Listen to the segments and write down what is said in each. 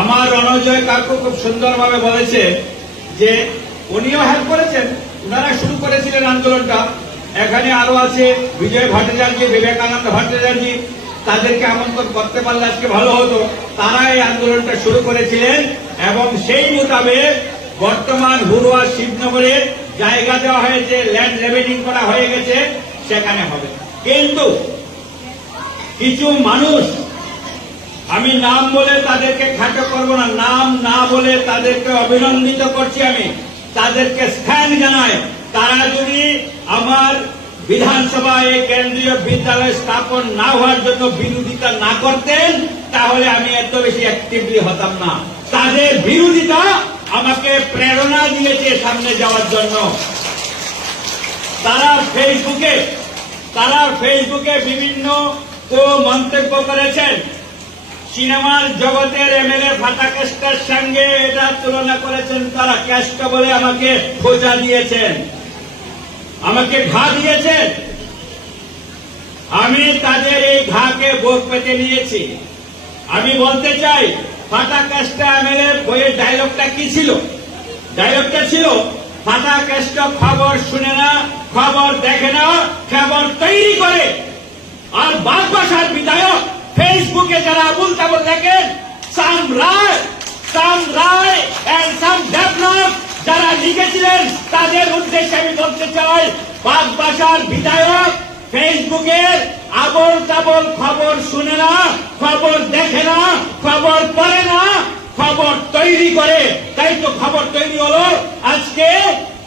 আমার রণজয় কাকু খুব সুন্দরভাবে বলেছে যে, উনিও হেল্প করেছেন ওনারা শুরু করেছিলেন আন্দোলনটা। এখানে আরও আছে বিজয় ভট্টাচার্য, বিবেকানন্দ ভট্টাচার্য। তাদেরকে আমন্ত্রণ করতে পারলে আজকে ভালো হতো। তারা এই আন্দোলনটা শুরু করেছিলেন এবং সেই মোতাবেক বর্তমান হুরুয়া শিবনগরে জায়গা দেওয়া হয়েছে ল্যান্ড লেভেলিং করা হয়ে গেছে, সেখানে হবে। কিন্তু কিছু মানুষ আমি নাম বলে তাদেরকে খাটো করব না। নাম না বলে তাদেরকে অভিনন্দিত করছি আমি। তাদেরকে স্থান জানাই। তারা যদি আমার বিধানসভায় কেন্দ্রীয় বিদ্যালয় স্থাপন না হওয়ার জন্য বিরোধিতা না করতেন, তাহলে আমি এত বেশি অ্যাক্টিভলি হতাম না। তাদের বিরোধিতা আমাকে প্রেরণা দিয়েছে সামনে যাওয়ার জন্য। তারা ফেসবুকে তারা ফেসবুকে বিভিন্ন মন্তব্য করেছেন। সিনেমার জগতের এমএলএ ফাটা কেস্টার সঙ্গে এটা তুলনা করেছেন তারা কেষ্ট বলে আমাকে খোঁজা দিয়েছেন। আমাকে ঘা দিয়েছেন। আমি তাদের এই ঘাকে বোধ পেতে নিয়েছি। আমি বলতে চাই ফাটা কেস্টা এমএলএ বইয়ের ডায়লগটা কি ছিল? ডায়লগটা ছিল ফাটা কেষ্ট খবর শুনে না, খবর দেখে না, খবর তৈরি করে। আর বাগবাসার বিধায়ক ফেসবুকে যারা সাম রায় সাম রায় এন্ড সাম ডেভলপ যারা লিখেছিলেন, তাদের উদ্দেশ্যে আমি বলতে চাই বাগবাসার বিধায়ক ফেসবুকের আবল তাবল খবর শুনে না, খবর দেখে না, খবর পড়ে না, খবর তৈরি করে। তাই তো খবর তৈরি হলো আজকে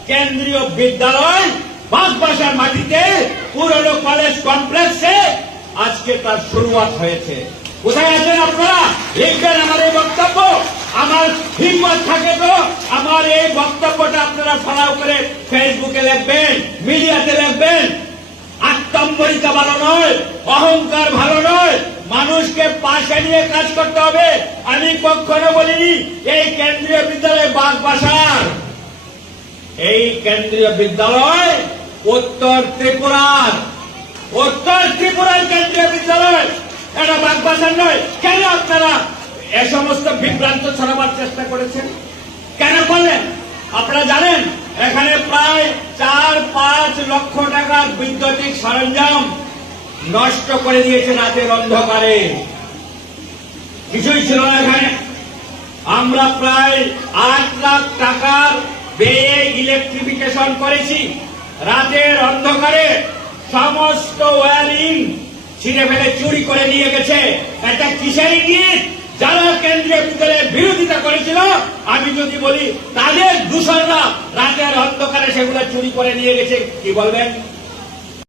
কেন্দ্রীয় বিদ্যালয় বাগবাসার মাটিতে পুরনো কলেজ কমপ্লেক্সে আজকে তার শুরুয়াত হয়েছে। কোথায় আছেন আপনারা? লিখবেন আমার এই বক্তব্য। আমার হিম্মত থাকে তো আমার এই বক্তব্যটা আপনারা ফলাও করে ফেসবুকে লিখবেন, মিডিয়াতে লিখবেন। আত্মম্বরিকা ভালো নয়, অহংকার ভালো নয়। মানুষকে পাশে নিয়ে কাজ করতে হবে। আমি কখনো বলিনি, এই কেন্দ্রীয় বিদ্যালয় বাগবাসার। এই কেন্দ্রীয় বিদ্যালয় উত্তর ত্রিপুরার। উত্তর ত্রিপুরার কেন্দ্রীয় বিদ্যালয়। এটা বাগবাসার নয়। কেন আপনারা এ সমস্ত বিভ্রান্ত ছড়াবার চেষ্টা করেছেন? কেন করলেন? আপনারা জানেন, এখানে প্রায় চার পাঁচ লক্ষ টাকার বৈদ্যুতিক সরঞ্জাম নষ্ট করে দিয়েছে রাতের অন্ধকারে। কিছুই ছিল না এখানে। আমরা প্রায় আট লাখ টাকার ব্যয়ে ইলেকট্রিফিকেশন করেছি। রাতের অন্ধকারে সমস্ত ওয়ারিং ছিঁড়ে ফেলে চুরি করে নিয়ে গেছে। এটা কিসের ইঙ্গিত? যারা কেন্দ্রীয় বিদ্যালয়ের বিরোধিতা করেছিল, আমি যদি বলি, তাদের দূষণরা রাতের অন্ধকারে সেগুলো চুরি করে নিয়ে গেছে। কি বলবেন?